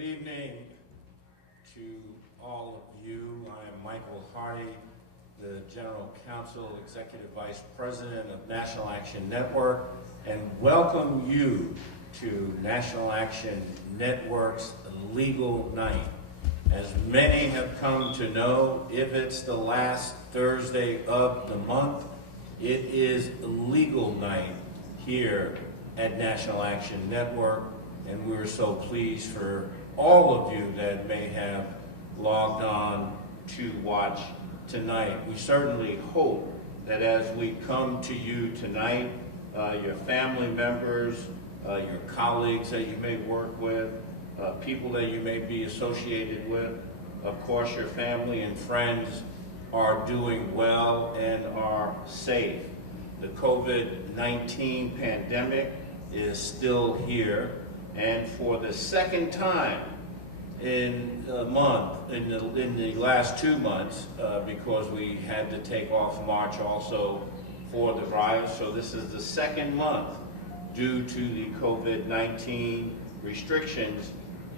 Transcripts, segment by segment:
Good evening to all of you. I am Michael Hardy, the General Counsel, Executive Vice President of National Action Network, and welcome you to National Action Network's Legal Night. As many have come to know, if it's the last Thursday of the month, it is Legal Night here at National Action Network, and we're so pleased for all of you that may have logged on to watch tonight. We certainly hope that as we come to you tonight, your family members, your colleagues that you may work with, people that you may be associated with, of course your family and friends are doing well and are safe. The COVID-19 pandemic is still here, and for the second time in a month, in the last 2 months, because we had to take off March also for the virus, so this is the second month due to the COVID-19 restrictions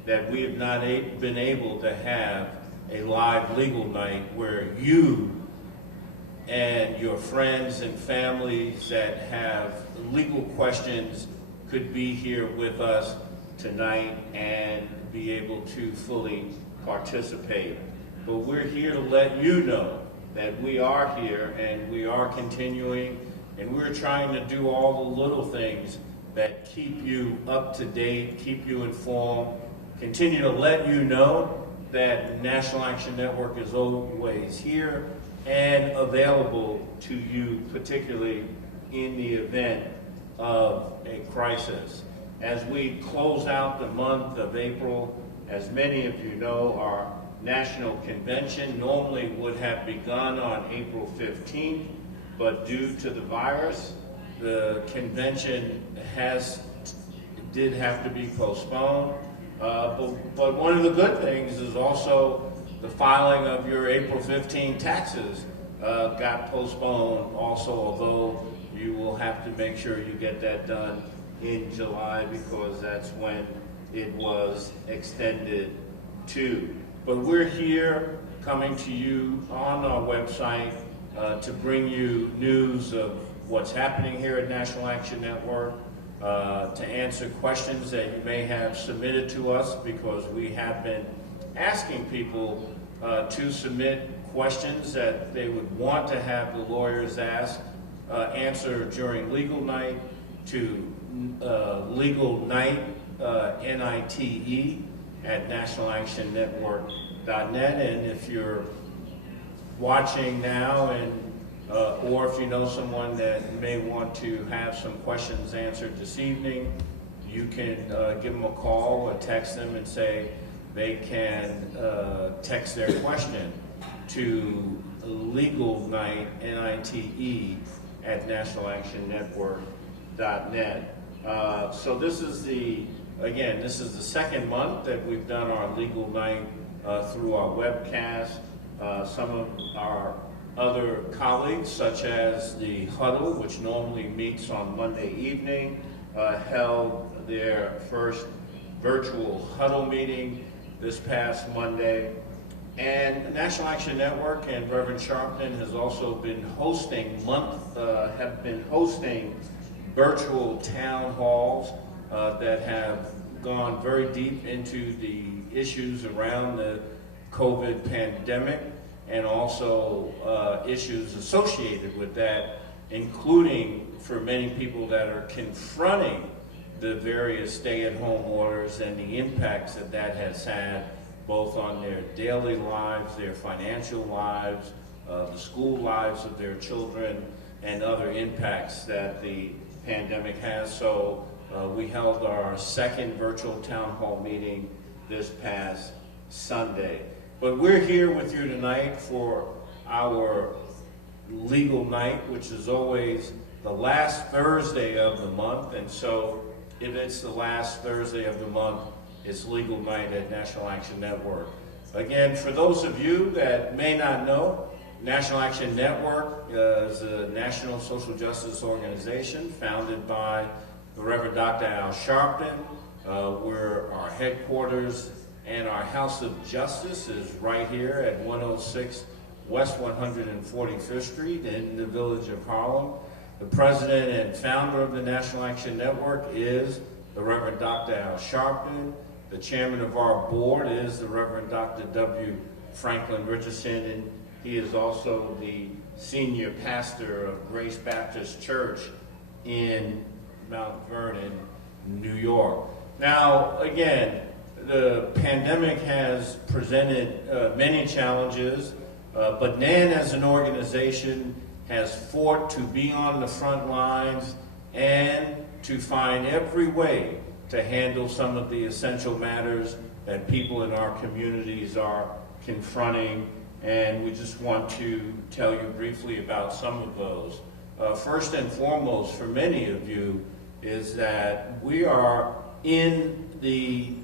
that we have not been able to have a live legal night where you and your friends and families that have legal questions could be here with us tonight and be able to fully participate. But we're here to let you know that we are here and we are continuing, and we're trying to do all the little things that keep you up to date, keep you informed, continue to let you know that National Action Network is always here and available to you, particularly in the event of a crisis. As we close out the month of April, as many of you know, our national convention normally would have begun on April 15th, but due to the virus, the convention did have to be postponed. But one of the good things is also the filing of your April 15 taxes got postponed also, although you will have to make sure you get that done in July because that's when it was extended to. But we're here coming to you on our website to bring you news of what's happening here at National Action Network, to answer questions that you may have submitted to us, because we have been asking people to submit questions that they would want to have the lawyers answer during legal night to legal night, NITE, at nationalactionnetwork.net. And if you're watching now and or if you know someone that may want to have some questions answered this evening, you can give them a call or text them and say they can text their question to legal night, NITE, at nationalactionnetwork.net. So this is the second month that we've done our legal night through our webcast. Some of our other colleagues, such as the Huddle, which normally meets on Monday evening, held their first virtual Huddle meeting this past Monday. And the National Action Network and Reverend Sharpton has also been hosting virtual town halls that have gone very deep into the issues around the COVID pandemic and also issues associated with that, including for many people that are confronting the various stay-at-home orders and the impacts that that has had both on their daily lives, their financial lives, the school lives of their children, and other impacts that the pandemic has. So we held our second virtual town hall meeting this past Sunday. But we're here with you tonight for our legal night, which is always the last Thursday of the month. And so if it's the last Thursday of the month, it's legal night at National Action Network. Again, for those of you that may not know, National Action Network is a national social justice organization founded by the Reverend Dr. Al Sharpton, where our headquarters and our House of Justice is right here at 106 West 145th Street in the village of Harlem. The president and founder of the National Action Network is the Reverend Dr. Al Sharpton. The chairman of our board is the Reverend Dr. W. Franklin Richardson, and he is also the senior pastor of Grace Baptist Church in Mount Vernon, New York. Now, again, the pandemic has presented many challenges, but NAN as an organization has fought to be on the front lines and to find every way to handle some of the essential matters that people in our communities are confronting, and we just want to tell you briefly about some of those. First and foremost, for many of you, is that we are in the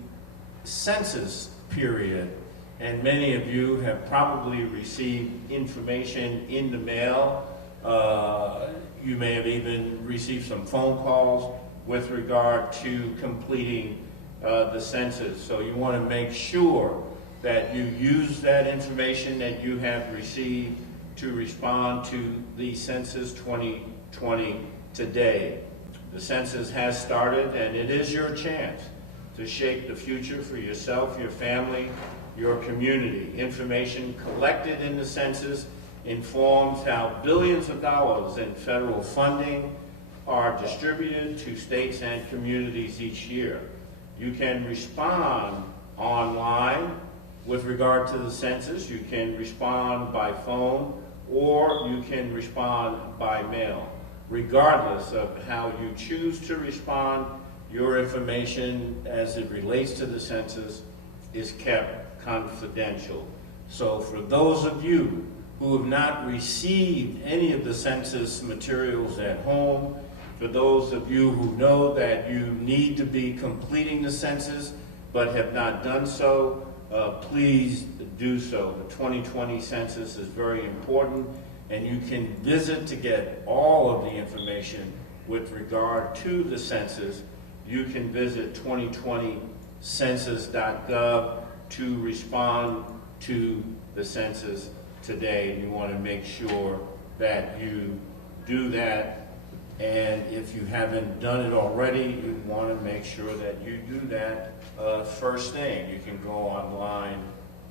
census period, and many of you have probably received information in the mail. You may have even received some phone calls with regard to completing the census. So you want to make sure that you use that information that you have received to respond to the Census 2020 today. The census has started, and it is your chance to shape the future for yourself, your family, your community. Information collected in the census informs how billions of dollars in federal funding are distributed to states and communities each year. You can respond online with regard to the census. You can respond by phone, or you can respond by mail. Regardless of how you choose to respond, your information as it relates to the census is kept confidential. So for those of you who have not received any of the census materials at home, for those of you who know that you need to be completing the census but have not done so, please do so. The 2020 census is very important, and you can visit to get all of the information with regard to the census. You can visit 2020census.gov to respond to the census today, and you want to make sure that you do that. And if you haven't done it already, you want to make sure that you do that first thing. You can go online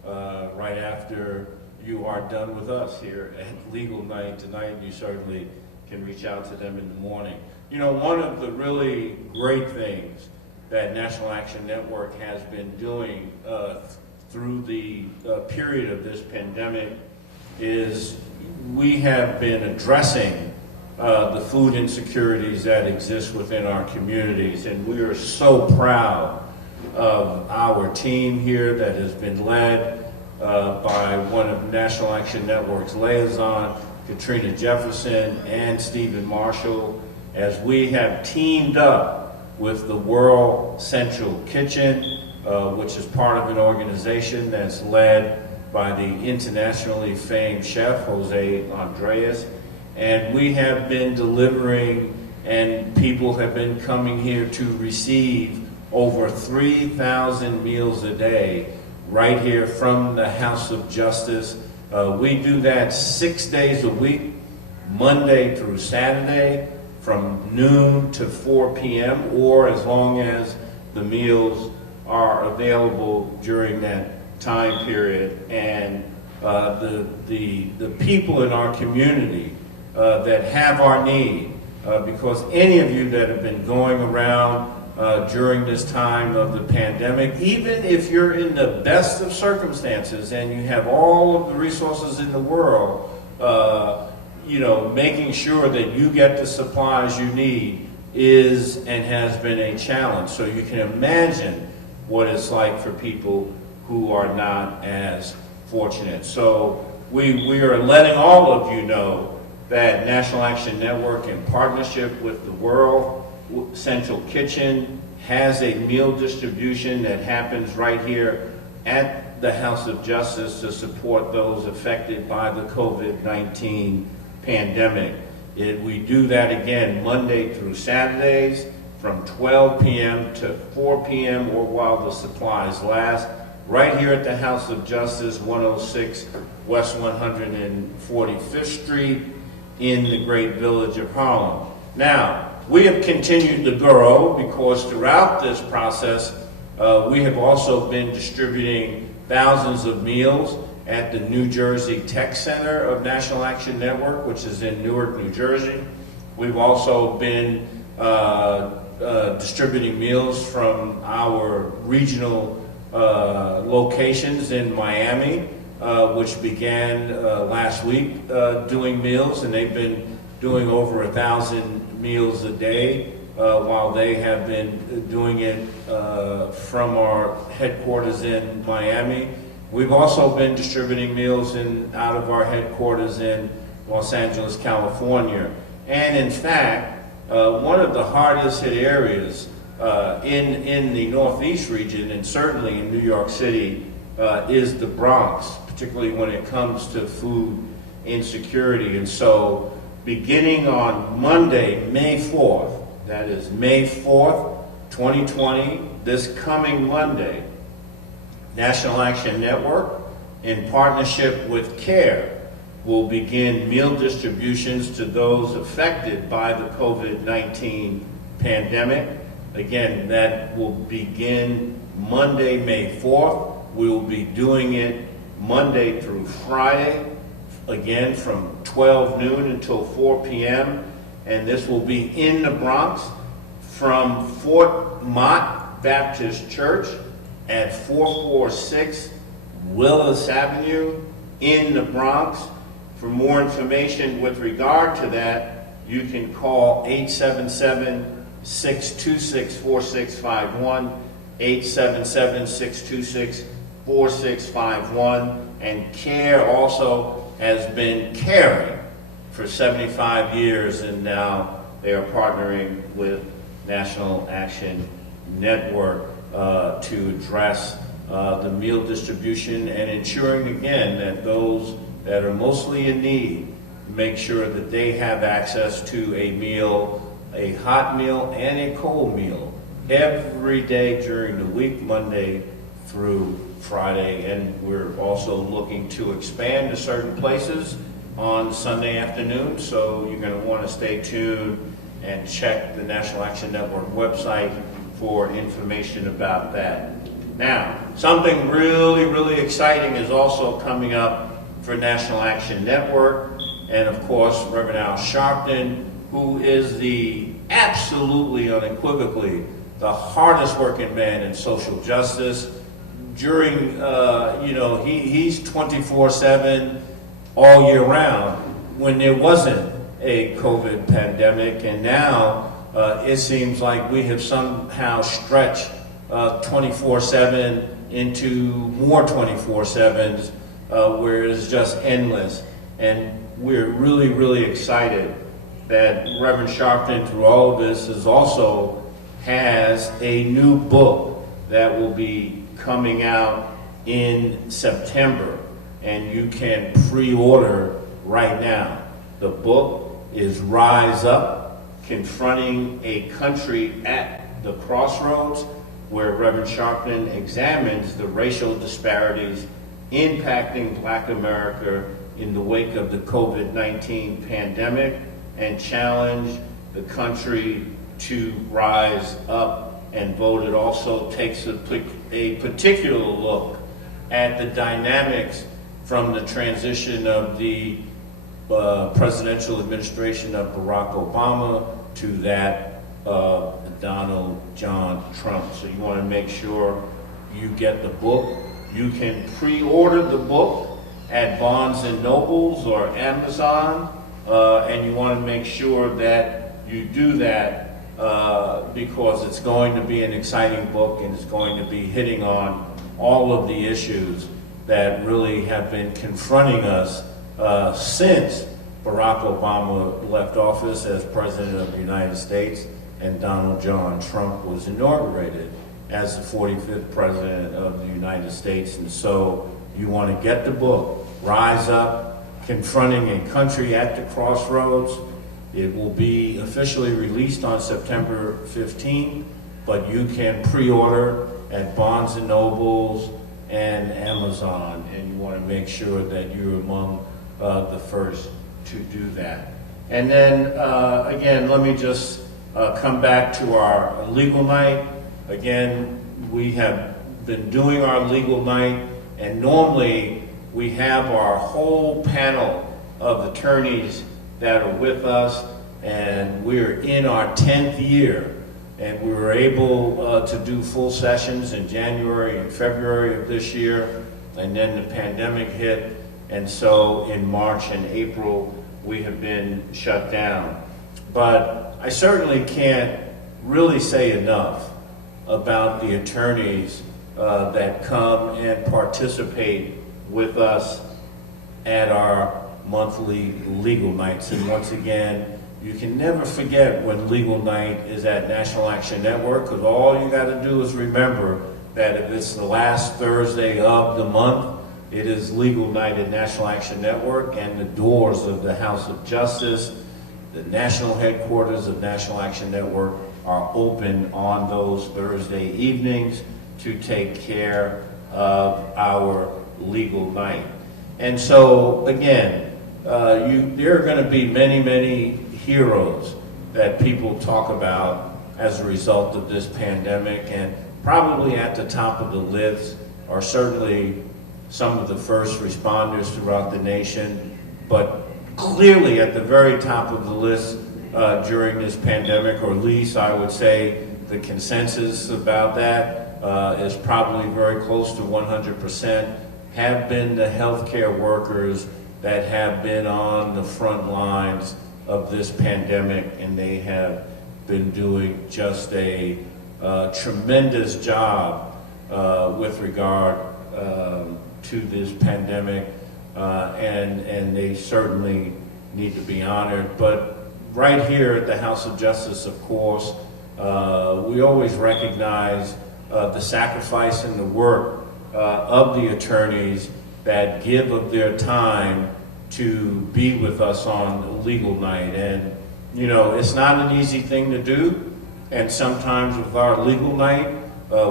right after you are done with us here at Legal Night tonight, and you certainly can reach out to them in the morning. You know, one of the really great things that National Action Network has been doing through the period of this pandemic is we have been addressing the food insecurities that exist within our communities, and we are so proud of our team here that has been led by one of National Action Network's liaison, Katrina Jefferson, and Stephen Marshall, as we have teamed up with the World Central Kitchen, which is part of an organization that's led by the internationally famed chef, Jose Andres. And we have been delivering, and people have been coming here to receive over 3,000 meals a day right here from the House of Justice. We do that 6 days a week, Monday through Saturday, from noon to 4 p.m., or as long as the meals are available during that time period. And the people in our community that have our need, because any of you that have been going around during this time of the pandemic, even if you're in the best of circumstances and you have all of the resources in the world, you know, making sure that you get the supplies you need is and has been a challenge. So you can imagine what it's like for people who are not as fortunate. So we are letting all of you know that National Action Network, in partnership with the World Central Kitchen, has a meal distribution that happens right here at the House of Justice to support those affected by the COVID-19 pandemic. We do that again Monday through Saturdays from 12 p.m. to 4 p.m. or while the supplies last. right here at the House of Justice, 106 West 145th Street in the great village of Harlem. Now, we have continued to grow because throughout this process, we have also been distributing thousands of meals at the New Jersey Tech Center of National Action Network, which is in Newark, New Jersey. We've also been distributing meals from our regional locations in Miami, which began last week doing meals, and they've been doing over 1,000 meals a day while they have been doing it from our headquarters in Miami. We've also been distributing meals out of our headquarters in Los Angeles, California. And in fact, one of the hardest hit areas in the Northeast region, and certainly in New York City, is the Bronx, particularly when it comes to food insecurity. And so beginning on Monday, May 4th, that is May 4th, 2020, this coming Monday, National Action Network, in partnership with CARE, will begin meal distributions to those affected by the COVID-19 pandemic. Again, that will begin Monday, May 4th. We will be doing it Monday through Friday, again from 12 noon until 4 p.m. And this will be in the Bronx from Fort Mott Baptist Church at 446 Willis Avenue in the Bronx. For more information with regard to that, you can call 877-626-4651, 877-626-4651, and CARE also has been caring for 75 years, and now they are partnering with National Action Network to address the meal distribution and ensuring, again, that those that are mostly in need make sure that they have access to a meal, a hot meal and a cold meal every day during the week, Monday through Friday. And we're also looking to expand to certain places on Sunday afternoon, so you're going to want to stay tuned and check the National Action Network website for information about that. Now, something really, really exciting is also coming up for National Action Network, and of course, Reverend Al Sharpton, who is the absolutely unequivocally the hardest working man in social justice. During, he's 24/7 all year round when there wasn't a COVID pandemic, and now it seems like we have somehow stretched 24/7 into more 24/7s, where it's just endless. And we're really, really excited that Reverend Sharpton, through all of this, has a new book that will be coming out in September, and you can pre-order right now. The book is Rise Up, Confronting a Country at the Crossroads, where Reverend Sharpton examines the racial disparities impacting Black America in the wake of the COVID-19 pandemic, and challenge the country to rise up and vote. It also takes a particular look at the dynamics from the transition of the presidential administration of Barack Obama to that of Donald John Trump. So you want to make sure you get the book. You can pre-order the book at Barnes & Nobles or Amazon, and you want to make sure that you do that because it's going to be an exciting book, and it's going to be hitting on all of the issues that really have been confronting us since Barack Obama left office as President of the United States and Donald John Trump was inaugurated as the 45th President of the United States. And so you want to get the book, Rise Up, Confronting a Country at the Crossroads. It will be officially released on September 15th, but you can pre-order at Barnes & Nobles, and Amazon, and you want to make sure that you're among the first to do that. And then, again, let me just come back to our legal night. Again, we have been doing our legal night, and normally we have our whole panel of attorneys that are with us, and we're in our 10th year, and we were able to do full sessions in January and February of this year, and then the pandemic hit, and so in March and April we have been shut down. But I certainly can't really say enough about the attorneys that come and participate with us at our monthly legal nights. And once again, you can never forget when legal night is at National Action Network, because all you got to do is remember that if it's the last Thursday of the month, it is legal night at National Action Network, and the doors of the House of Justice, the national headquarters of National Action Network, are open on those Thursday evenings to take care of our legal night. And so, again, there are going to be many, many heroes that people talk about as a result of this pandemic, and probably at the top of the list are certainly some of the first responders throughout the nation, but clearly at the very top of the list during this pandemic, or at least I would say the consensus about that is probably very close to 100%, have been the healthcare workers that have been on the front lines of this pandemic, and they have been doing just a tremendous job with regard to this pandemic, and they certainly need to be honored. But right here at the House of Justice, of course, we always recognize the sacrifice and the work of the attorneys that give of their time to be with us on legal night. And, you know, it's not an easy thing to do, and sometimes with our legal night,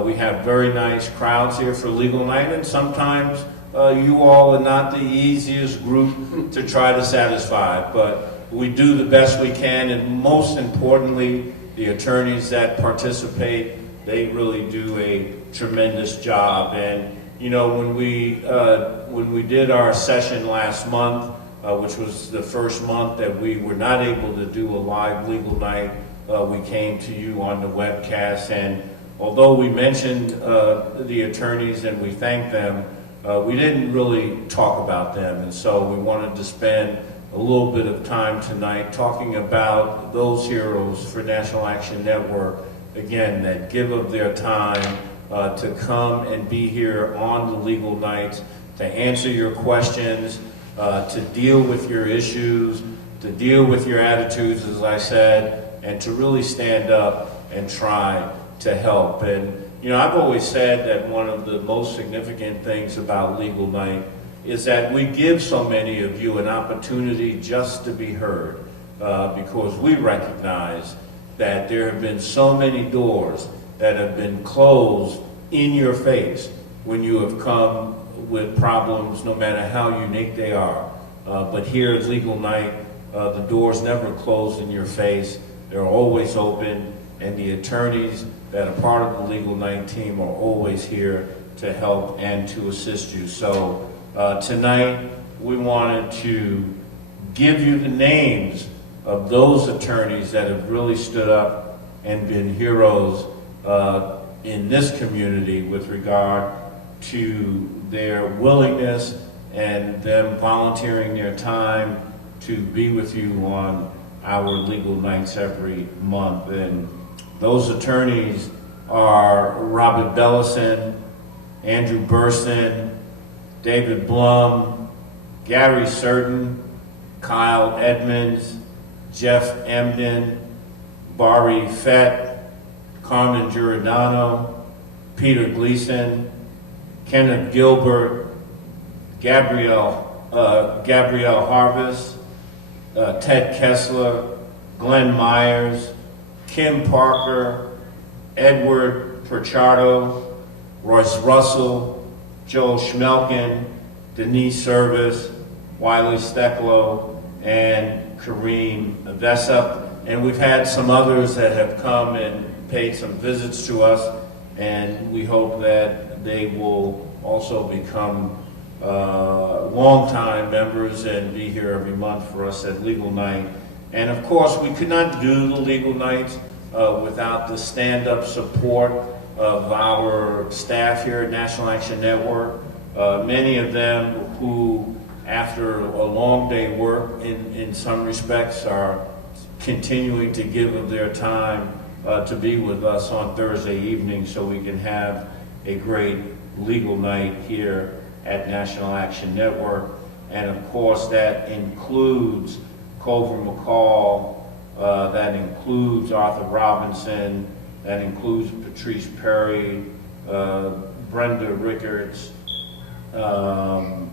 we have very nice crowds here for legal night, and sometimes you all are not the easiest group to try to satisfy, but we do the best we can, and most importantly, the attorneys that participate, they really do a tremendous job. And you know, when we did our session last month, which was the first month that we were not able to do a live legal night, we came to you on the webcast, and although we mentioned the attorneys and we thanked them, we didn't really talk about them, and so we wanted to spend a little bit of time tonight talking about those heroes for National Action Network, again, that give of their time to come and be here on the legal nights, to answer your questions, to deal with your issues, to deal with your attitudes, as I said, and to really stand up and try to help. And you know, I've always said that one of the most significant things about legal night is that we give so many of you an opportunity just to be heard, because we recognize that there have been so many doors that have been closed in your face when you have come with problems, no matter how unique they are. But here at legal night, the doors never close in your face. They're always open, and the attorneys that are part of the legal night team are always here to help and to assist you. So tonight, we wanted to give you the names of those attorneys that have really stood up and been heroes in this community with regard to their willingness and them volunteering their time to be with you on our legal nights every month. And those attorneys are Robert Bellison, Andrew Burston, David Blum, Gary Certain, Kyle Edmonds, Jeff Emden, Bari Fett, Carmen Giordano, Peter Gleason, Kenneth Gilbert, Gabrielle Harvest, Ted Kessler, Glenn Myers, Kim Parker, Edward Perchardo, Royce Russell, Joe Schmelkin, Denise Service, Wiley Stecklow, and Kareem Vesup. And we've had some others that have come and paid some visits to us, and we hope that they will also become longtime members and be here every month for us at Legal Night. And of course, we could not do the Legal Nights without the stand-up support of our staff here at National Action Network. Many of them who, after a long day work in some respects, are continuing to give of their time to be with us on Thursday evening so we can have a great legal night here at National Action Network. And of course, that includes Culver McCall, that includes Arthur Robinson, that includes Patrice Perry, Brenda Rickards, of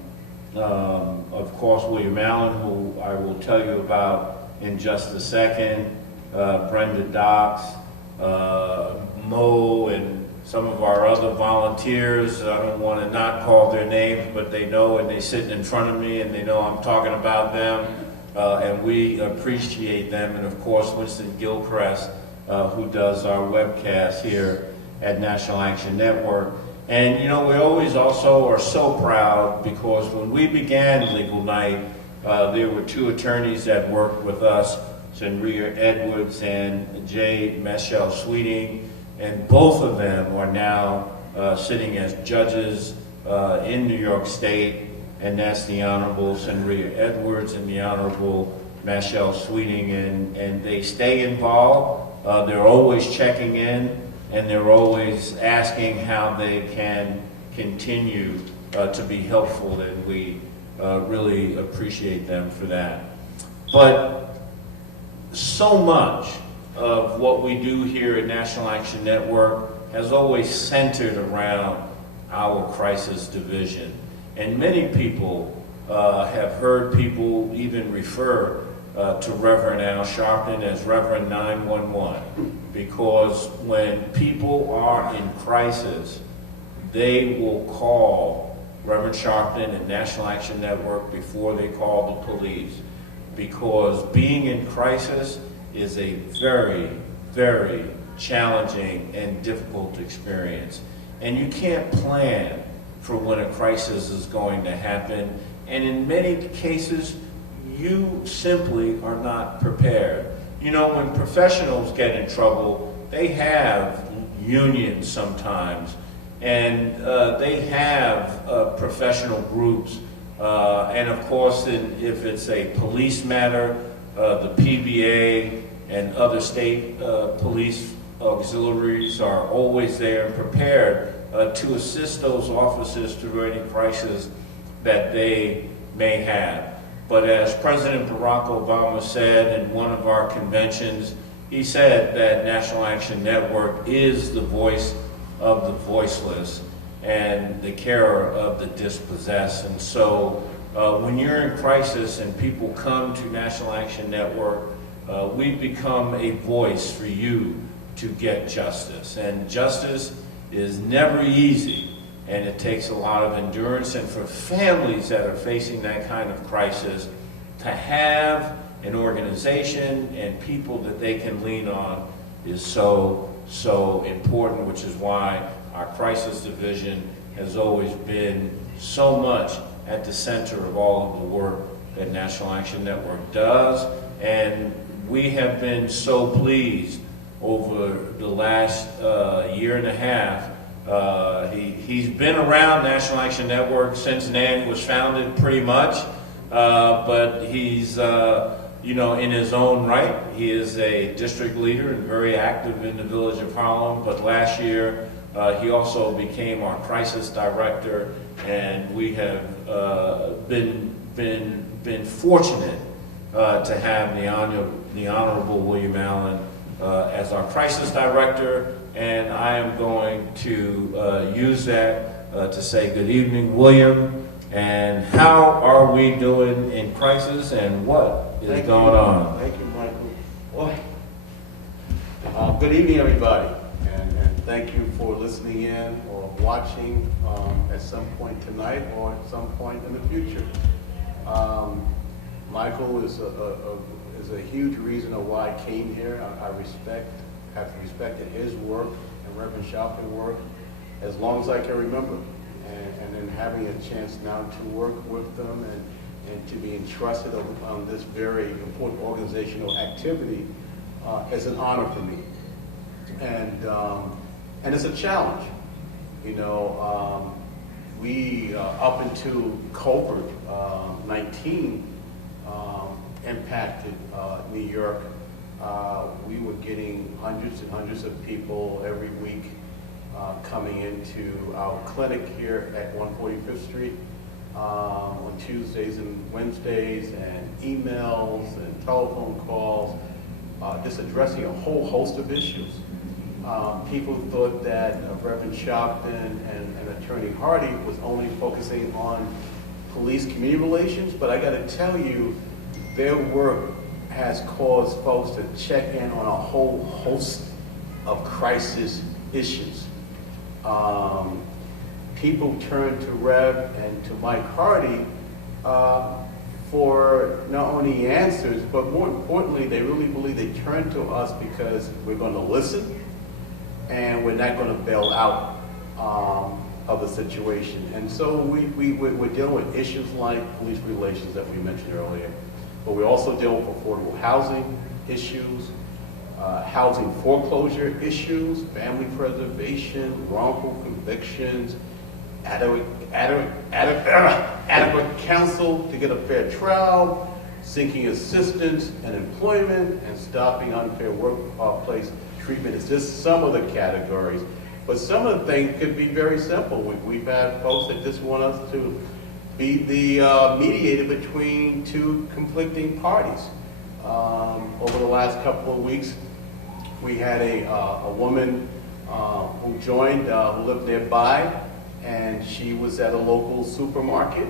course, William Allen, who I will tell you about in just a second, Brenda Docks, Mo, and some of our other volunteers. I don't want to not call their names, but they know, and they sit in front of me, and they know I'm talking about them, and we appreciate them. And of course, Winston Gilchrist, who does our webcast here at National Action Network. And you know, we always also are so proud because when we began Legal Night, there were two attorneys that worked with us, Senria Edwards and J. Michelle Sweeting, and both of them are now sitting as judges in New York State, and that's the Honorable Senria Edwards and the Honorable Michelle Sweeting, and they stay involved. They're always checking in, and they're always asking how they can continue to be helpful, and we really appreciate them for that. But so much of what we do here at National Action Network has always centered around our crisis division. And many people have heard people even refer to Reverend Al Sharpton as Reverend 911, because when people are in crisis, they will call Reverend Sharpton and National Action Network before they call the police, because being in crisis is a very, very challenging and difficult experience. And you can't plan for when a crisis is going to happen, and in many cases, you simply are not prepared. You know, when professionals get in trouble, they have unions sometimes, and they have professional groups, and of course, if it's a police matter, the PBA and other state police auxiliaries are always there and prepared to assist those officers through any crisis that they may have. But as President Barack Obama said in one of our conventions, he said that National Action Network is the voice of the voiceless and the carer of the dispossessed. And so when you're in crisis and people come to National Action Network, we've become a voice for you to get justice. And justice is never easy, and it takes a lot of endurance. And for families that are facing that kind of crisis, to have an organization and people that they can lean on is so, so important, which is why our crisis division has always been so much at the center of all of the work that National Action Network does. And we have been so pleased over the last year and a half. He's been around National Action Network since NAN was founded, pretty much, but he's, you know, in his own right, he is a district leader and very active in the village of Harlem. But last year, he also became our crisis director, and we have been fortunate to have the Honorable William Allen as our crisis director, and I am going to use that to say good evening, William, and how are we doing in crisis, and what is going on? Thank you, Michael. Boy. Good evening, everybody, and thank you for listening in or watching at some point tonight or at some point in the future. Michael is a huge reason of why I came here. I have respected his work and Reverend Sharpton's work as long as I can remember. And then having a chance now to work with them and to be entrusted on this very important organizational activity is an honor for me. And it's a challenge. You know, we, up until COVID-19 impacted New York, we were getting hundreds and hundreds of people every week coming into our clinic here at 145th Street on Tuesdays and Wednesdays, and emails and telephone calls, just addressing a whole host of issues. People thought that Reverend Sharpton and Attorney Hardy was only focusing on police community relations, but I got to tell you, their work has caused folks to check in on a whole host of crisis issues. People turn to Rev and to Mike Hardy for not only answers, but more importantly, they really believe they turn to us because we're going to listen and we're not going to bail out of the situation. And so we're dealing with issues like police relations that we mentioned earlier, but we're also dealing with affordable housing issues, housing foreclosure issues, family preservation, wrongful convictions, adequate counsel to get a fair trial, seeking assistance and employment, and stopping unfair workplace treatment is just some of the categories. But some of the things could be very simple. We've had folks that just want us to be the mediator between two conflicting parties. Over the last couple of weeks, we had a woman who joined, who lived nearby, and she was at a local supermarket,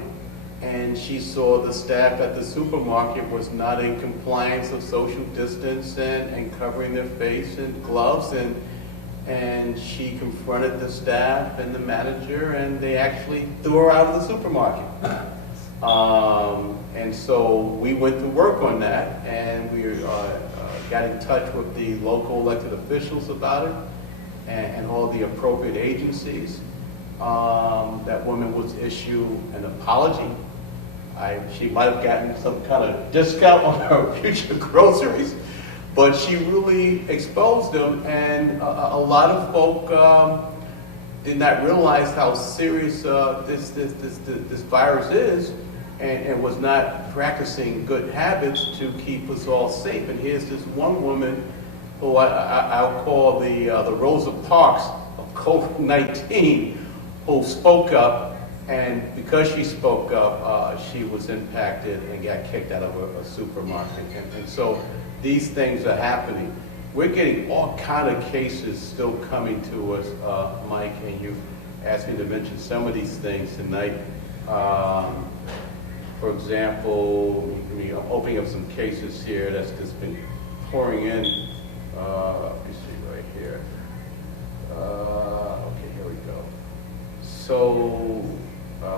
and she saw the staff at the supermarket was not in compliance of social distance and covering their face and gloves, and she confronted the staff and the manager, and they actually threw her out of the supermarket. And so we went to work on that, and we got in touch with the local elected officials about it and all the appropriate agencies. That woman was issued an apology. She might have gotten some kind of discount on her future groceries, but she really exposed them, and a lot of folk did not realize how serious this virus is, and was not practicing good habits to keep us all safe. And here's this one woman who I'll call the Rosa Parks of COVID-19, who spoke up, and because she spoke up, she was impacted and got kicked out of a supermarket. And so these things are happening. We're getting all kind of cases still coming to us, Mike, and you asked me to mention some of these things tonight. For example, I'm opening up some cases here that's just been pouring in. Let me see right here. Okay, here we go. So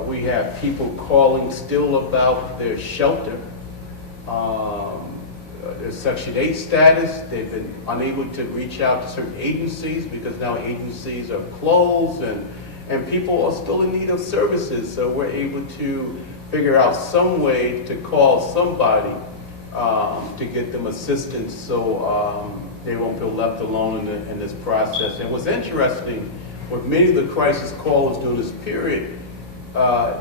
we have people calling still about their shelter, their Section 8 status. They've been unable to reach out to certain agencies because now agencies are closed, and people are still in need of services. So we're able to figure out some way to call somebody to get them assistance, so they won't feel left alone in this process. And what's interesting, with many of the crisis callers during this period,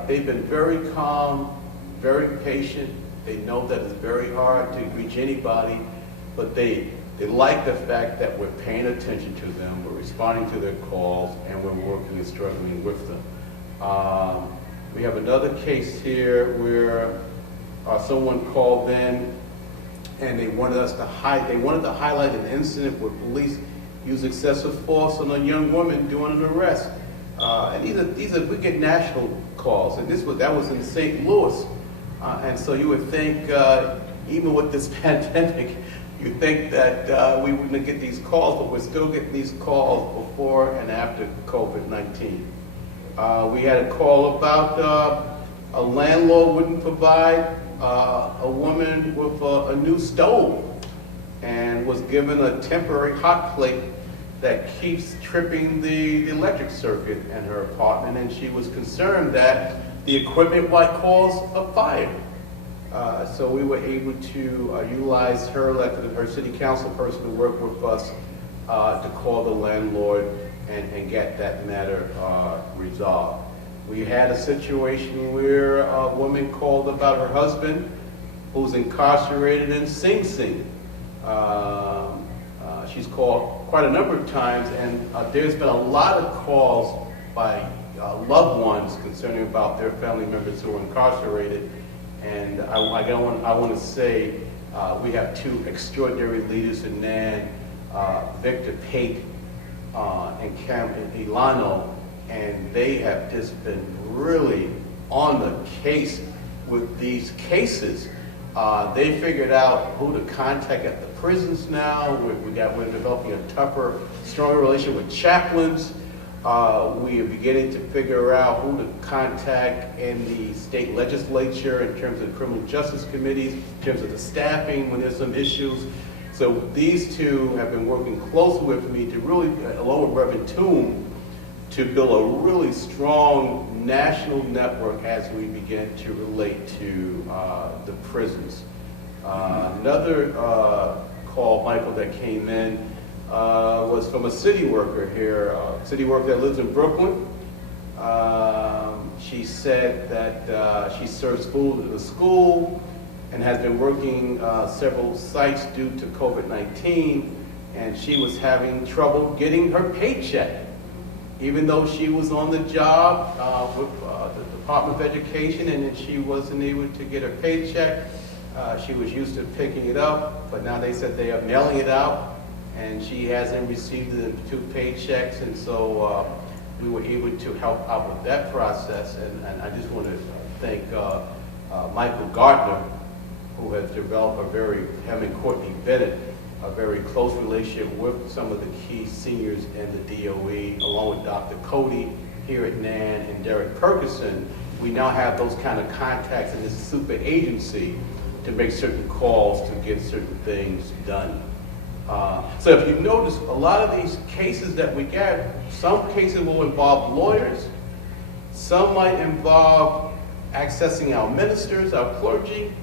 they've been very calm, very patient. They know that it's very hard to reach anybody, but they like the fact that we're paying attention to them, we're responding to their calls, and we're working and struggling with them. We have another case here where someone called in and they wanted to highlight an incident where police used excessive force on a young woman doing an arrest. And we get national calls, and that was in St. Louis. And so you would think, even with this pandemic, You think that we wouldn't get these calls, but we're still getting these calls before and after COVID-19. We had a call about a landlord wouldn't provide a woman with a new stove and was given a temporary hot plate that keeps tripping the electric circuit in her apartment, and she was concerned that the equipment might cause a fire. So we were able to utilize her city council person to work with us to call the landlord and get that matter resolved. We had a situation where a woman called about her husband who's incarcerated in Sing Sing. She's called quite a number of times, and there's been a lot of calls by loved ones concerning about their family members who are incarcerated. And I want to say we have two extraordinary leaders in NAN, Victor Pate and Cam Ilano, and they have just been really on the case with these cases. They figured out who to contact at the prisons now. We're developing a tougher, stronger relationship with chaplains. We are beginning to figure out who to contact in the state legislature in terms of criminal justice committees, in terms of the staffing when there's some issues. So these two have been working closely with me to really, along with Reverend Toom, to build a really strong national network as we begin to relate to the prisons. Another call, Michael, that came in was from a city worker here, a city worker that lives in Brooklyn. She said that she serves food at the school and has been working several sites due to COVID-19, and she was having trouble getting her paycheck. Even though she was on the job with the Department of Education and she wasn't able to get her paycheck, she was used to picking it up, but now they said they are mailing it out, and she hasn't received the 2 paychecks, and so we were able to help out with that process. And I just want to thank Michael Gardner, who has developed him and Courtney Bennett, a very close relationship with some of the key seniors in the DOE, along with Dr. Cody here at NAN and Derek Perkison. We now have those kind of contacts in this super agency to make certain calls to get certain things done. So if you notice, a lot of these cases that we get, some cases will involve lawyers, some might involve accessing our ministers, our clergy.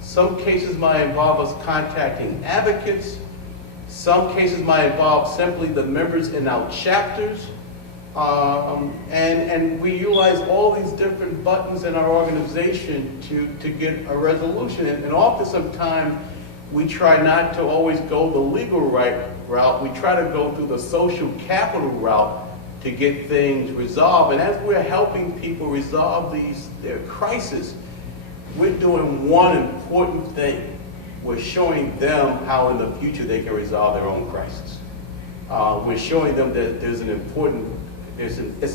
Some cases might involve us contacting advocates. Some cases might involve simply the members in our chapters. And we utilize all these different buttons in our organization to get a resolution. And often sometimes we try not to always go the legal route. We try to go through the social capital route to get things resolved. And as we're helping people resolve their crises, we're doing one important thing. We're showing them how in the future they can resolve their own crisis. We're showing them that it's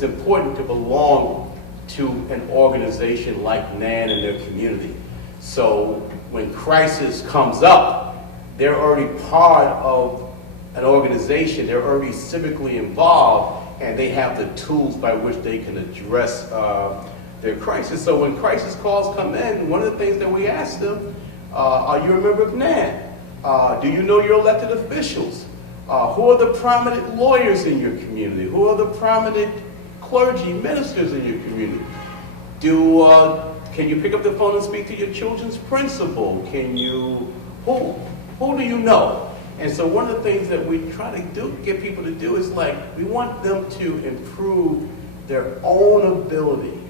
important to belong to an organization like NAN in their community. So when crisis comes up, they're already part of an organization, they're already civically involved, and they have the tools by which they can address their crisis. So when crisis calls come in, one of the things that we ask them, are you a member of NAN? Do you know your elected officials? Who are the prominent lawyers in your community? Who are the prominent clergy, ministers in your community? Can you pick up the phone and speak to your children's principal? Who do you know? And so one of the things that we try to get people to do is we want them to improve their own ability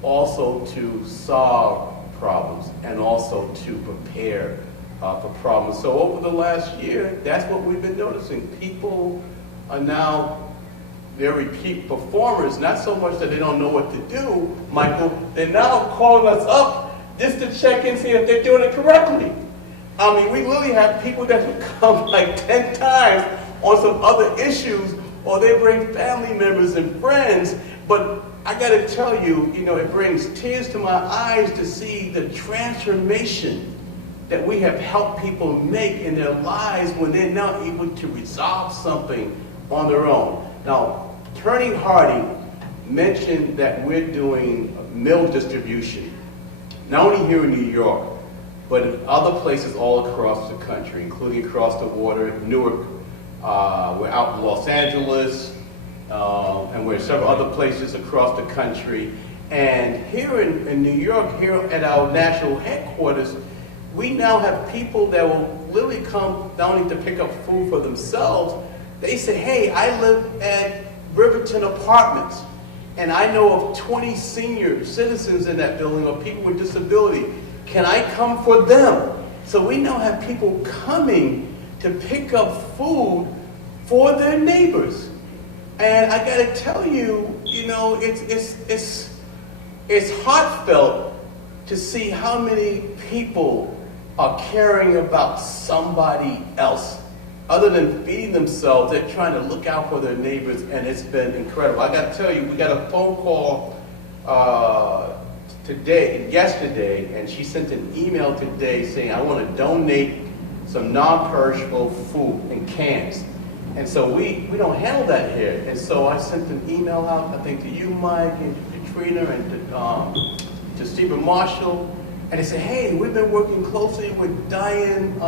also to solve problems and also to prepare for problems. So over the last year, that's what we've been noticing. People are now, they're repeat performers, not so much that they don't know what to do, Michael, they're now calling us up just to check and see if they're doing it correctly. I mean, we literally have people that have come 10 times on some other issues, or they bring family members and friends, but I gotta tell you, it brings tears to my eyes to see the transformation that we have helped people make in their lives when they're not able to resolve something on their own. Now, Attorney Hardy mentioned that we're doing meal distribution, not only here in New York, but in other places all across the country, including across the water, Newark. We're out in Los Angeles, and we're in several other places across the country. And here in New York, here at our national headquarters, we now have people that will literally come not only to pick up food for themselves. They say, hey, I live at Riverton Apartments, and I know of 20 senior citizens in that building or people with disability. Can I come for them? So we now have people coming to pick up food for their neighbors. And I gotta tell you, it's heartfelt to see how many people are caring about somebody else. Other than feeding themselves, they're trying to look out for their neighbors, and it's been incredible. I gotta tell you, we got a phone call yesterday, and she sent an email today saying, I want to donate some non-perishable food in cans. And so we don't handle that here. And so I sent an email out, I think to you, Mike, and to Katrina, and to Stephen Marshall. And they said, hey, we've been working closely with Diane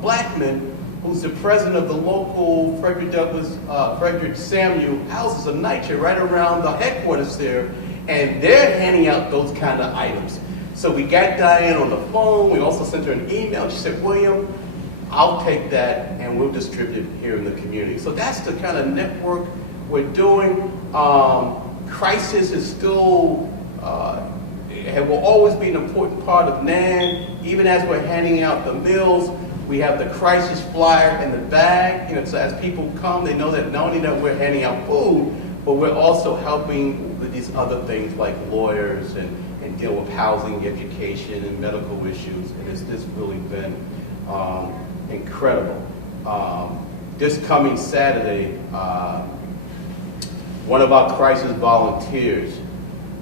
Blackman, who's the president of the local Frederick Samuel houses of NYCHA right around the headquarters there. And they're handing out those kind of items. So we got Diane on the phone. We also sent her an email. She said, William, I'll take that and we'll distribute it here in the community. So that's the kind of network we're doing. Crisis is still, it will always be an important part of NAN. Even as we're handing out the meals, we have the crisis flyer in the bag. So as people come, they know that not only that we're handing out food, but we're also helping with these other things like lawyers and deal with housing, education, and medical issues. And it's really been incredible. This coming Saturday, one of our crisis volunteers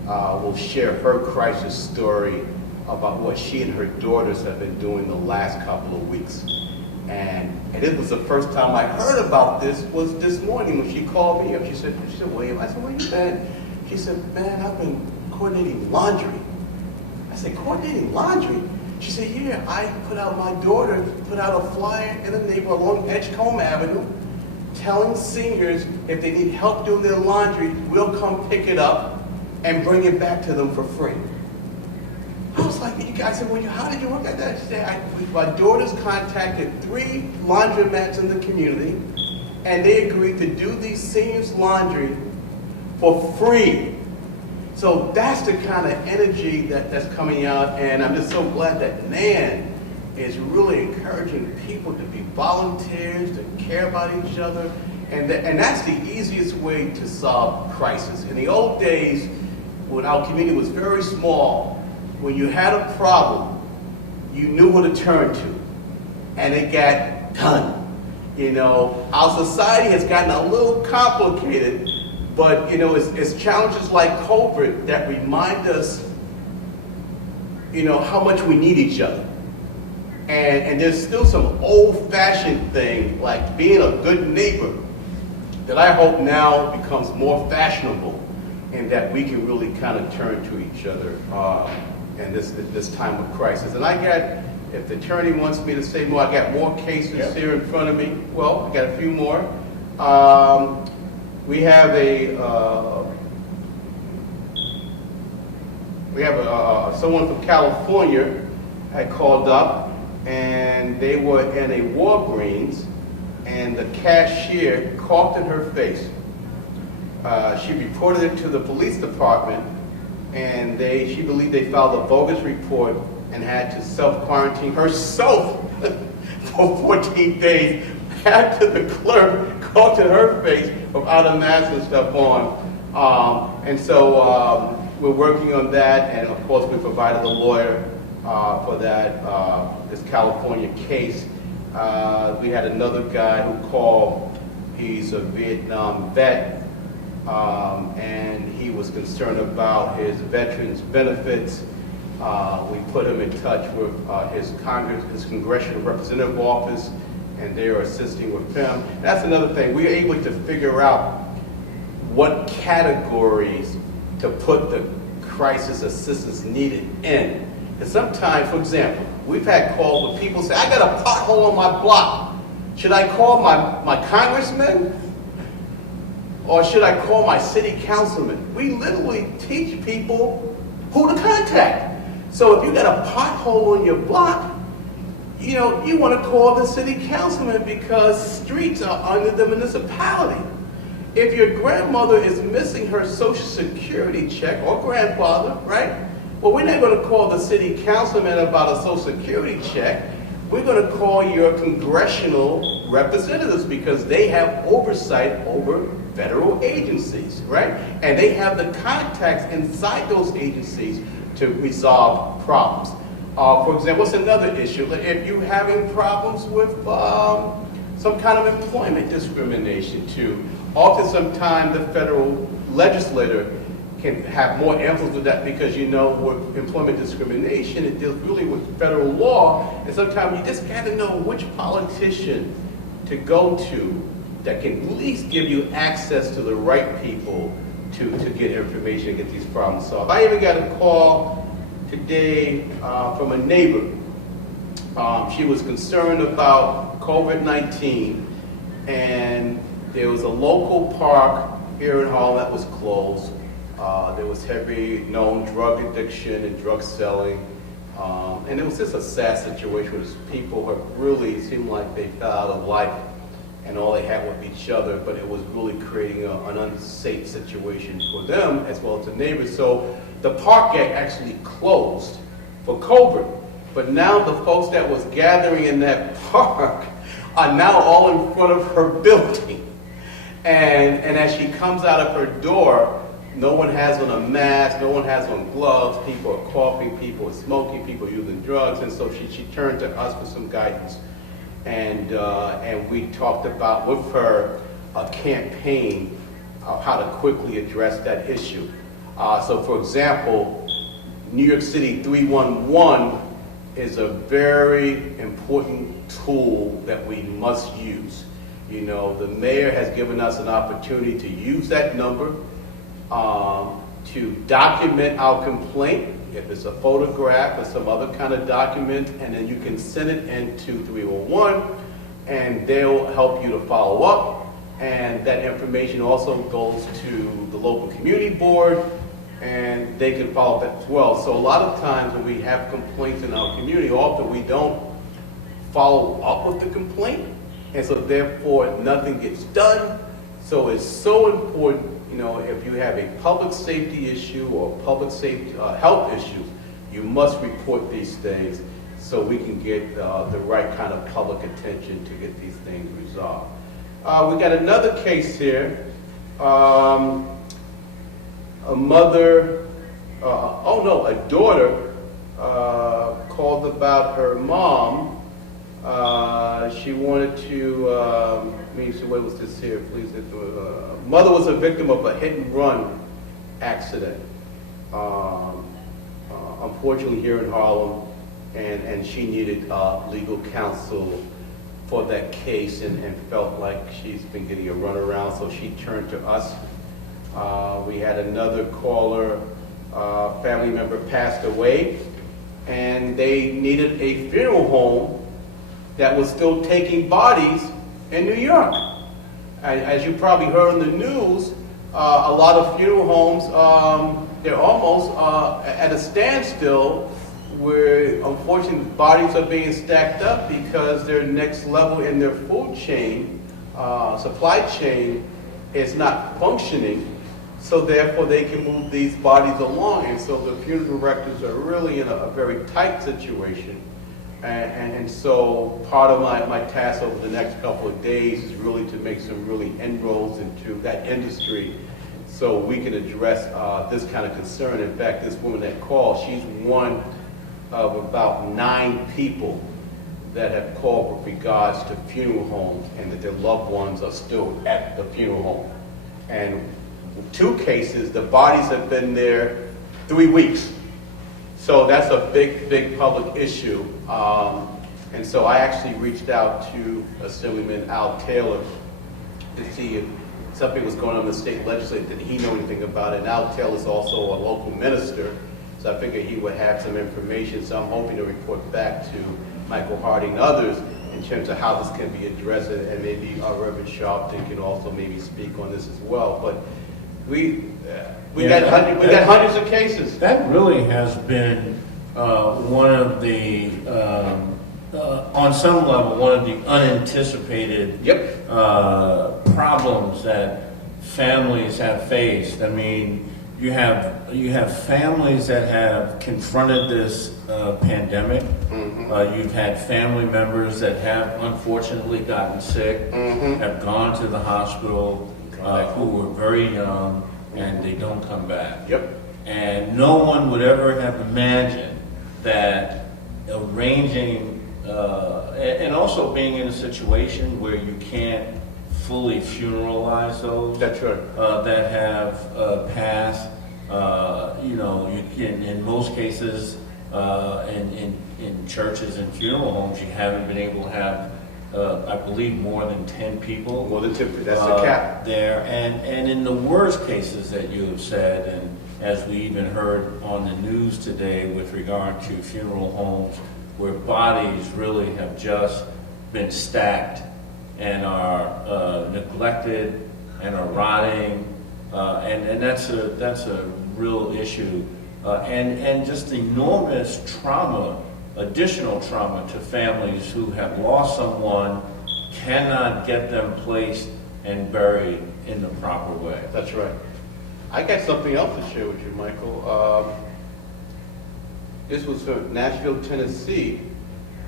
will share her crisis story about what she and her daughters have been doing the last couple of weeks. And it was the first time I heard about this was this morning when she called me up. She said, William, I said, where you been? She said, man, I've been coordinating laundry. I said, coordinating laundry? She said, yeah, my daughter put out a flyer in the neighborhood along Edgecombe Avenue telling seniors if they need help doing their laundry, we'll come pick it up and bring it back to them for free. I was like, I said, well, how did you work at that? She said, my daughters contacted 3 laundromats in the community, and they agreed to do these seniors' laundry for free. So that's the kind of energy that's coming out, and I'm just so glad that NAN is really encouraging people to be volunteers, to care about each other, and that's the easiest way to solve crisis. In the old days, when our community was very small, when you had a problem, you knew who to turn to, and it got done. Our society has gotten a little complicated, but it's challenges like COVID that remind us, how much we need each other. And there's still some old-fashioned thing like being a good neighbor that I hope now becomes more fashionable, and that we can really kind of turn to each other in this time of crisis. And if the attorney wants me to say more, I got more cases here in front of me. Well, I got a few more. We have someone from California had called up, and they were in a Walgreens, and the cashier coughed in her face. She reported it to the police department, and she believed they filed a bogus report and had to self-quarantine herself for 14 days after the clerk coughed in her face without a mask and stuff on. And so we're working on that, and of course we provided a lawyer for that, this California case. We had another guy who called. He's a Vietnam vet, and he was concerned about his veterans benefits. We put him in touch with his congressional representative office, and they are assisting with him. That's another thing. We are able to figure out what categories to put the crisis assistance needed in. And sometimes, for example, we've had calls where people say, I got a pothole on my block. Should I call my congressman? Or should I call my city councilman? We literally teach people who to contact. So if you got a pothole on your block, you want to call the city councilman because streets are under the municipality. If your grandmother is missing her Social Security check, or grandfather, right? Well, we're not going to call the city councilman about a Social Security check. We're going to call your congressional representatives because they have oversight over federal agencies, right? And they have the contacts inside those agencies to resolve problems. For example, what's another issue? If you're having problems with some kind of employment discrimination too, often sometimes the federal legislator can have more emphasis with that because with employment discrimination, it deals really with federal law, and sometimes you just got to know which politician to go to that can at least give you access to the right people to get information and get these problems solved. I even got a call today from a neighbor. She was concerned about COVID-19, and there was a local park here in Harlem that was closed. There was heavy known drug addiction and drug selling. And it was just a sad situation where people have really seemed like they fell out of life and all they had with each other, but it was really creating an unsafe situation for them as well as the neighbors. So the park actually closed for COVID. But now the folks that was gathering in that park are now all in front of her building. And as she comes out of her door, no one has on a mask, no one has on gloves, people are coughing, people are smoking, people are using drugs, and so she turned to us for some guidance. And we talked about with her a campaign of how to quickly address that issue. So for example, New York City 311 is a very important tool that we must use. The mayor has given us an opportunity to use that number to document our complaint, if it's a photograph or some other kind of document, and then you can send it into 301, and they'll help you to follow up. And that information also goes to the local community board, and they can follow up as well. So a lot of times when we have complaints in our community, often we don't follow up with the complaint, and so therefore nothing gets done. So it's so important, if you have a public safety issue or public safety health issue, you must report these things so we can get the right kind of public attention to get these things resolved. We got another case here. A daughter called about her mom. She wanted to, what was this here? Please, mother was a victim of a hit and run accident. Unfortunately here in Harlem, and she needed legal counsel for that case and felt like she's been getting a runaround, so she turned to us. We had another caller, family member passed away, and they needed a funeral home that was still taking bodies in New York. As you probably heard in the news, a lot of funeral homes, they're almost at a standstill where unfortunately bodies are being stacked up because their next level in their food chain, supply chain, is not functioning. So therefore they can move these bodies along. And so the funeral directors are really in a very tight situation. And so part of my task over the next couple of days is really to make some really inroads into that industry so we can address this kind of concern. In fact, this woman that called, she's one of about 9 people that have called with regards to funeral homes and that their loved ones are still at the funeral home. And in 2 cases, the bodies have been there 3 weeks. So that's a big public issue. And so I actually reached out to Assemblyman Al Taylor to see if something was going on in the state legislature. Did he know anything about it? And Al Taylor is also a local minister, so I figured he would have some information. So I'm hoping to report back to Michael Harding and others in terms of how this can be addressed, and maybe Reverend Sharpton can also maybe speak on this as well. But we got hundreds of cases. That really has been one of the, on some level, one of the unanticipated problems that families have faced. I mean, you have families that have confronted this pandemic. You've had family members that have unfortunately gotten sick, have gone to the hospital, who were very young, and they don't come back. And no one would ever have imagined that arranging, and also being in a situation where you can't fully funeralize those that have passed. You know, you can, in most cases, in churches and funeral homes, you haven't been able to have, I believe, more than 10 people. More than 10, that's the cap. There, and in the worst cases that you have said, and as we even heard on the news today with regard to funeral homes, where bodies really have just been stacked and are neglected and are rotting, and that's a real issue, and just enormous trauma, additional trauma to families who have lost someone, cannot get them placed and buried in the proper way. That's right. I got something else to share with you, Michael. This was from Nashville, Tennessee.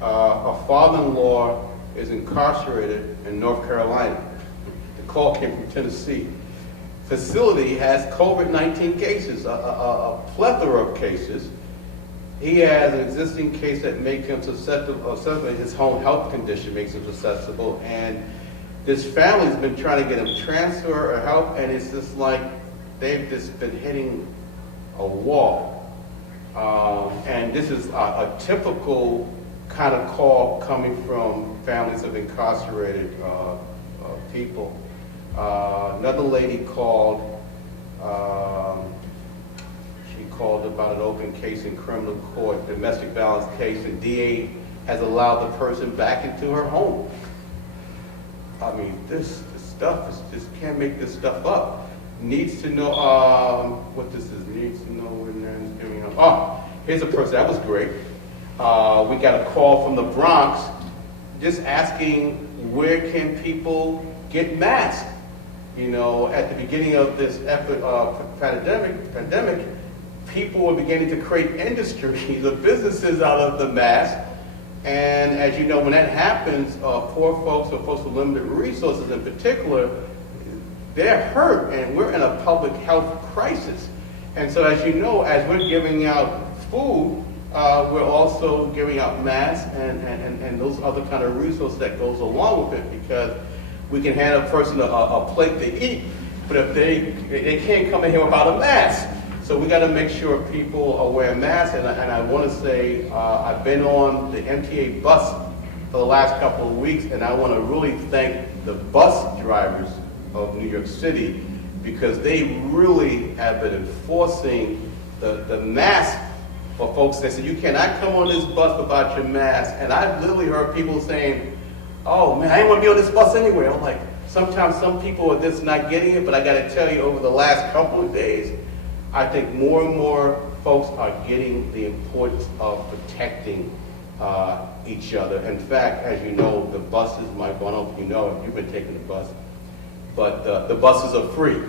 A father-in-law is incarcerated in North Carolina. The call came from Tennessee. Facility has COVID-19 cases, a plethora of cases. He has an existing case that makes him susceptible, his home health condition makes him susceptible, and this family's been trying to get him transfer or help, and it's just like they've just been hitting a wall. And this is a typical kind of call coming from families of incarcerated people. Another lady called. She called about an open case in criminal court, domestic violence case, and DA has allowed the person back into her home. I mean, this stuff is just can't make this stuff up. Needs to know what this is. Needs to know when they're giving up. Oh, here's a person that was great. We got a call from the Bronx, just asking where can people get masks. You know, at the beginning of this pandemic, people were beginning to create industries or businesses out of the mask. And as you know, when that happens, poor folks or folks with limited resources in particular, they're hurt, and we're in a public health crisis. And so as you know, as we're giving out food, we're also giving out masks and those other kind of resources that goes along with it, because we can hand a person a plate to eat, but if they can't come in here without a mask. So we got to make sure people are wearing masks. And I want to say I've been on the MTA bus for the last couple of weeks, and I want to really thank the bus drivers of New York City, because they really have been enforcing the mask for folks. They said, you cannot come on this bus without your mask. And I've literally heard people saying, oh man, I didn't want to be on this bus anyway. I'm like, sometimes some people are just not getting it, but I got to tell you, over the last couple of days, I think more and more folks are getting the importance of protecting each other. In fact, as you know, the buses, Michael, I don't know if you know it, you've been taking the bus, but the buses are free.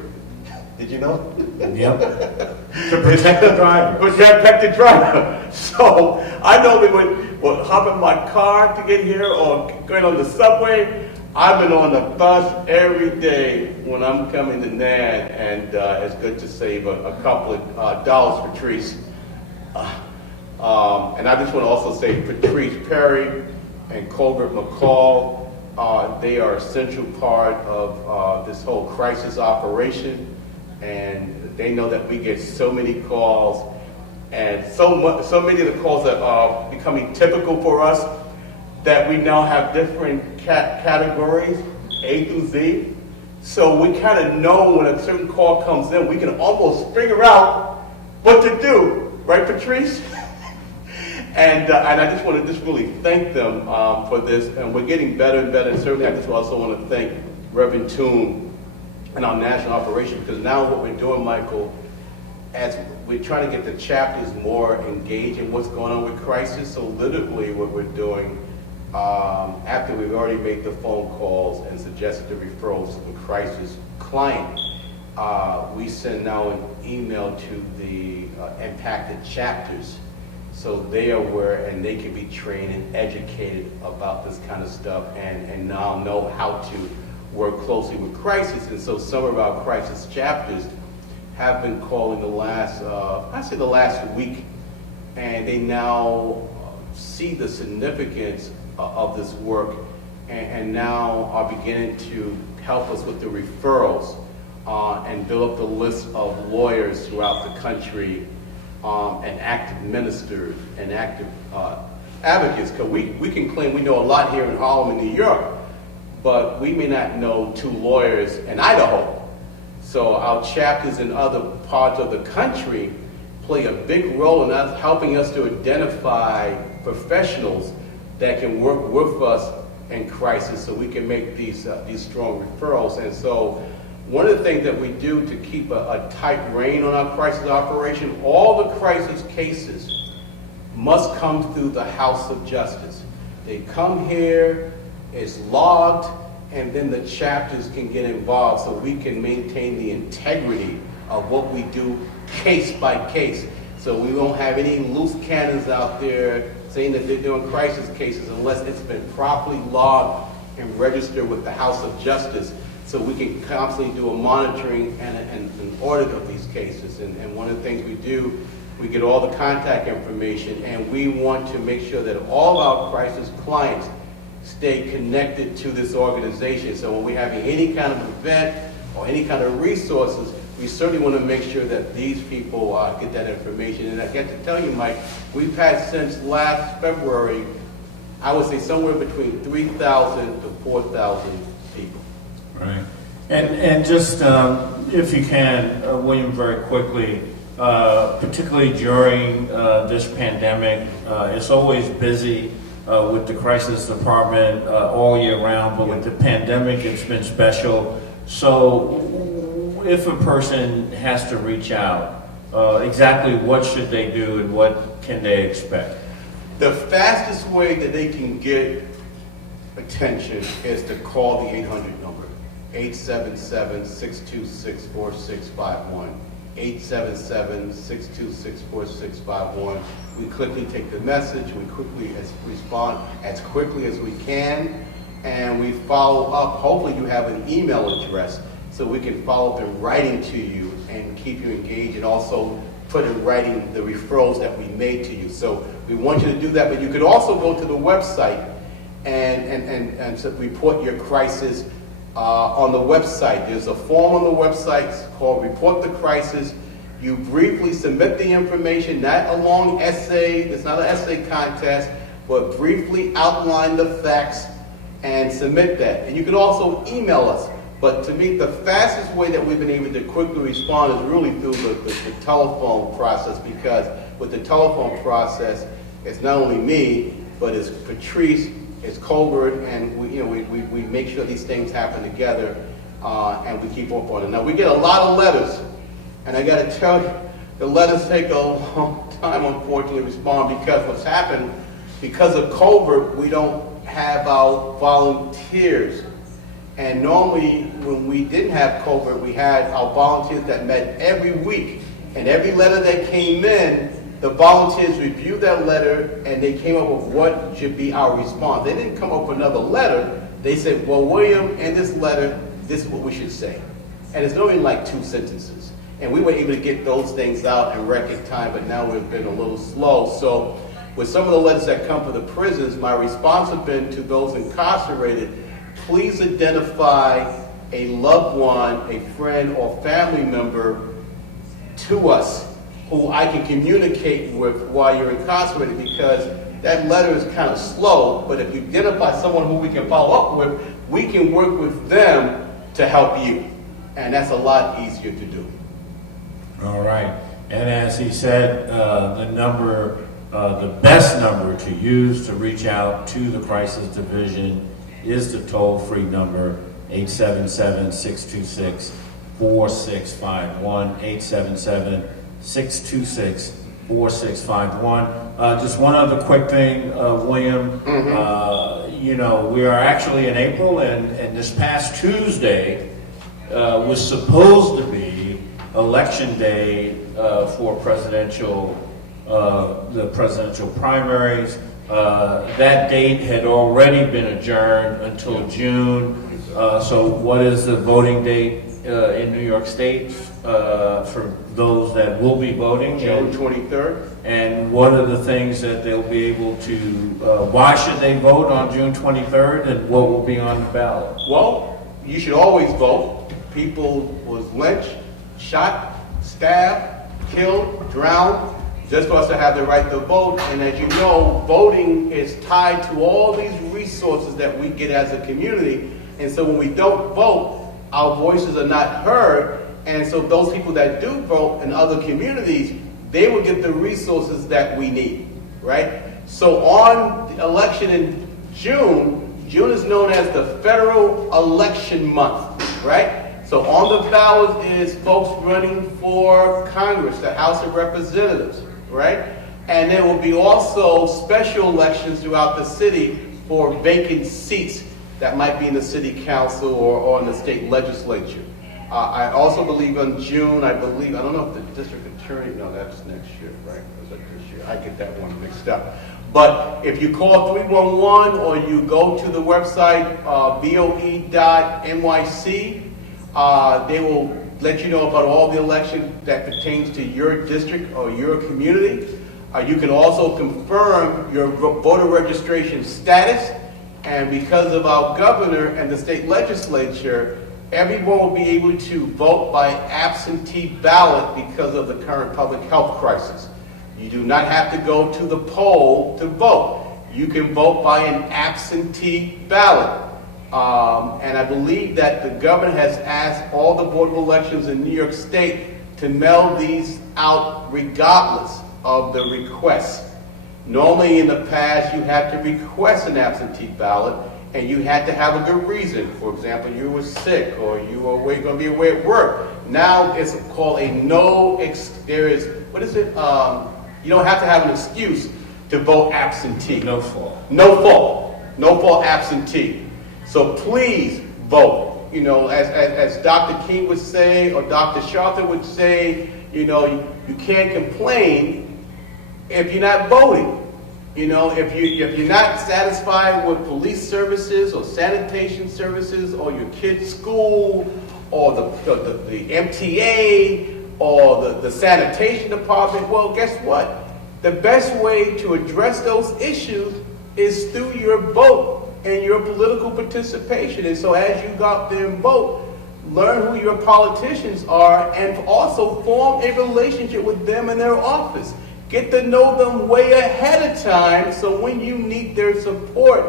Did you know? Yep. To protect the driver. Protect the driver. So I normally would hop in my car to get here, or going on the subway. I've been on the bus every day when I'm coming to NAD, and it's good to save a couple of dollars for Patrice. And I just want to also say Patrice Perry and Colbert McCall, they are a central part of this whole crisis operation, and they know that we get so many calls, And so many of the calls are becoming typical for us that we now have different categories, A through Z. So we kind of know when a certain call comes in, we can almost figure out what to do, right, Patrice? And I just want to really thank them for this, and we're getting better and better. And certainly, I just also want to thank Reverend Toon and our national operation, because now what we're doing, Michael, as we're trying to get the chapters more engaged in what's going on with crisis. So literally, what we're doing after we've already made the phone calls and suggested the referrals to the crisis client, we send now an email to the impacted chapters, so they are aware and they can be trained and educated about this kind of stuff, and now know how to work closely with crisis. And so some of our crisis chapters have been calling the last, the last week, and they now see the significance of this work, and now are beginning to help us with the referrals and build up the list of lawyers throughout the country, and active ministers and active advocates. Because we can claim we know a lot here in Harlem and New York, but we may not know 2 lawyers in Idaho. So our chapters in other parts of the country play a big role in us, helping us to identify professionals that can work with us in crisis, so we can make these strong referrals. And so one of the things that we do to keep a tight rein on our crisis operation, all the crisis cases must come through the House of Justice. They come here, it's logged, and then the chapters can get involved, so we can maintain the integrity of what we do case by case. So we won't have any loose cannons out there saying that they're doing crisis cases unless it's been properly logged and registered with the House of Justice, so we can constantly do a monitoring and an audit of these cases. And one of the things we do, we get all the contact information, and we want to make sure that all our crisis clients stay connected to this organization. So when we're having any kind of event or any kind of resources, we certainly want to make sure that these people get that information. And I get to tell you, Mike, we've had since last February, I would say somewhere between 3,000 to 4,000 people. Right. And just, if you can, William, very quickly, particularly during this pandemic, it's always busy with the crisis department all year round, but with the pandemic, it's been special. So if a person has to reach out, exactly what should they do and what can they expect? The fastest way that they can get attention is to call the 800 number, 877-626-4651. 877-626-4651. We quickly take the message, we quickly respond as quickly as we can, and we follow up. Hopefully you have an email address so we can follow up in writing to you and keep you engaged, and also put in writing the referrals that we made to you. So we want you to do that, but you could also go to the website and report your crisis. On the website, there's a form on the website called Report the Crisis. You briefly submit the information, not a long essay, it's not an essay contest, but briefly outline the facts and submit that. And you can also email us. But to me, the fastest way that we've been able to quickly respond is really through the telephone process, because with the telephone process, it's not only me, but it's Patrice, it's Colbert, and we make sure these things happen together, and we keep up on it. Now, we get a lot of letters, and I got to tell you, the letters take a long time, unfortunately, to respond, because what's happened, because of Colbert, we don't have our volunteers. And normally, when we didn't have Colbert, we had our volunteers that met every week, and every letter that came in, the volunteers reviewed that letter, and they came up with what should be our response. They didn't come up with another letter. They said, well, William, in this letter, this is what we should say. And it's normally like 2 sentences. And we were able to get those things out in record time, but now we've been a little slow. So with some of the letters that come from the prisons, my response has been to those incarcerated, please identify a loved one, a friend, or family member to us, who I can communicate with while you're incarcerated, because that letter is kind of slow, but if you identify someone who we can follow up with, we can work with them to help you. And that's a lot easier to do. All right. And as he said, the number, the best number to use to reach out to the Crisis Division is the toll-free number, 877-626-4651, 877-626-4651. Just one other quick thing, William. You know, we are actually in April, and this past Tuesday was supposed to be election day for the presidential primaries. That date had already been adjourned until June. So what is the voting date in New York State for those that will be voting? June 23rd. And what are the things that they'll be able to, why should they vote on June 23rd, and what will be on the ballot? Well, you should always vote. People was lynched, shot, stabbed, killed, drowned, just for us to have the right to vote. And as you know, voting is tied to all these resources that we get as a community. And so when we don't vote, our voices are not heard. And so those people that do vote in other communities, they will get the resources that we need, right? So on the election in June is known as the federal election month, right? So on the ballot is folks running for Congress, the House of Representatives, right? And there will be also special elections throughout the city for vacant seats that might be in the city council or in the state legislature. I also believe in June, I don't know if the district attorney, no, that's next year, right? Or is that this year? I get that one mixed up. But if you call 311 or you go to the website boe.nyc, they will let you know about all the election that pertains to your district or your community. You can also confirm your voter registration status. And because of our governor and the state legislature, everyone will be able to vote by absentee ballot because of the current public health crisis. You do not have to go to the poll to vote. You can vote by an absentee ballot. And I believe that the governor has asked all the board of elections in New York State to mail these out regardless of the request. Normally in the past, you had to request an absentee ballot, and you had to have a good reason. For example, you were sick or you were going to be away at work. Now it's called a you don't have to have an excuse to vote absentee. No fault. No fault. No fault absentee. So please vote. You know, as Dr. King would say, or Dr. Sharpton would say, you know, you can't complain if you're not voting. You know, if you're not satisfied with police services or sanitation services or your kid's school or the MTA or the sanitation department, well, guess what? The best way to address those issues is through your vote and your political participation. And so as you go out there and vote, learn who your politicians are and also form a relationship with them in their office. Get to know them way ahead of time, so when you need their support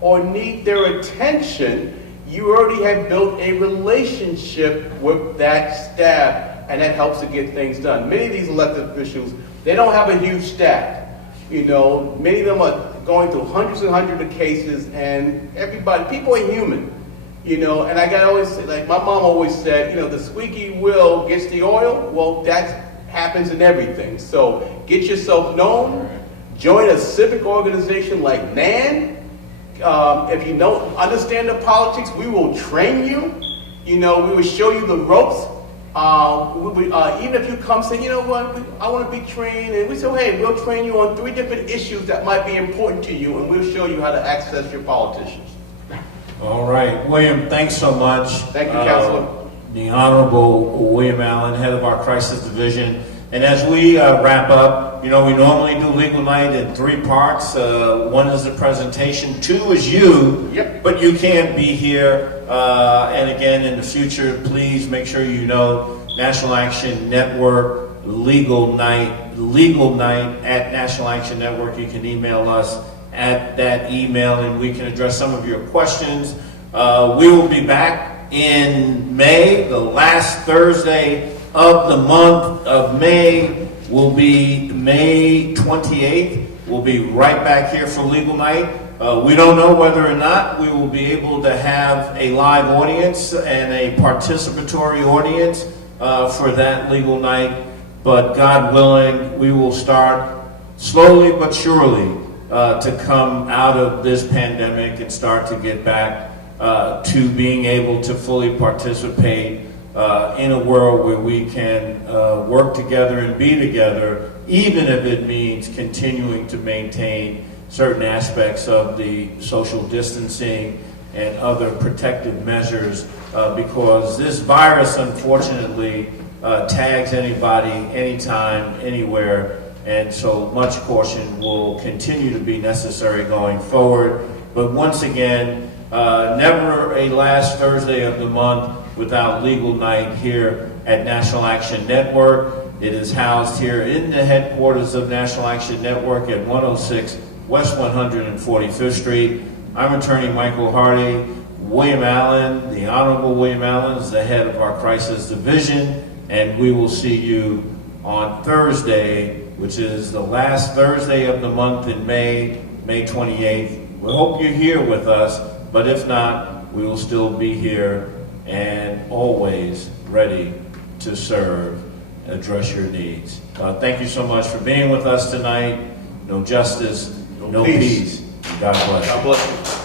or need their attention, you already have built a relationship with that staff, and that helps to get things done. Many of these elected officials, they don't have a huge staff. You know, many of them are going through hundreds and hundreds of cases, and people are human. You know, and I gotta always say, like my mom always said, you know, the squeaky wheel gets the oil. Well, that happens in everything. So get yourself known, join a civic organization like NAN. If you don't understand the politics, we will train you. You know, we will show you the ropes. Even if you come say, you know what, I want to be trained, and we say, hey, we'll train you on 3 different issues that might be important to you, and we'll show you how to access your politicians. All right, William, thanks so much. Thank you, Counselor. The Honorable William Allen, head of our Crisis Division. And as we wrap up, you know, we normally do Legal Night in 3 parts. 1 is the presentation, 2 is you, Yep. But you can't be here. And again, in the future, please make sure you know National Action Network, Legal Night at National Action Network. You can email us at that email and we can address some of your questions. We will be back in May. The last Thursday of the month of May will be May 28th. We'll be right back here for Legal Night. We don't know whether or not we will be able to have a live audience and a participatory audience for that Legal Night, but God willing, we will start slowly but surely to come out of this pandemic and start to get back to being able to fully participate in a world where we can work together and be together, even if it means continuing to maintain certain aspects of the social distancing and other protective measures, because this virus, unfortunately, tags anybody, anytime, anywhere, and so much caution will continue to be necessary going forward. But once again, never a last Thursday of the month without Legal Night here at National Action Network. It is housed here in the headquarters of National Action Network at 106 West 145th Street. I'm Attorney Michael Hardy. William Allen, the Honorable William Allen, is the head of our crisis division, and we will see you on Thursday, which is the last Thursday of the month in May, May 28th. We hope you're here with us, but if not, we will still be here and always ready to serve, address your needs. Thank you so much for being with us tonight. No justice, no peace. God bless you. God bless you.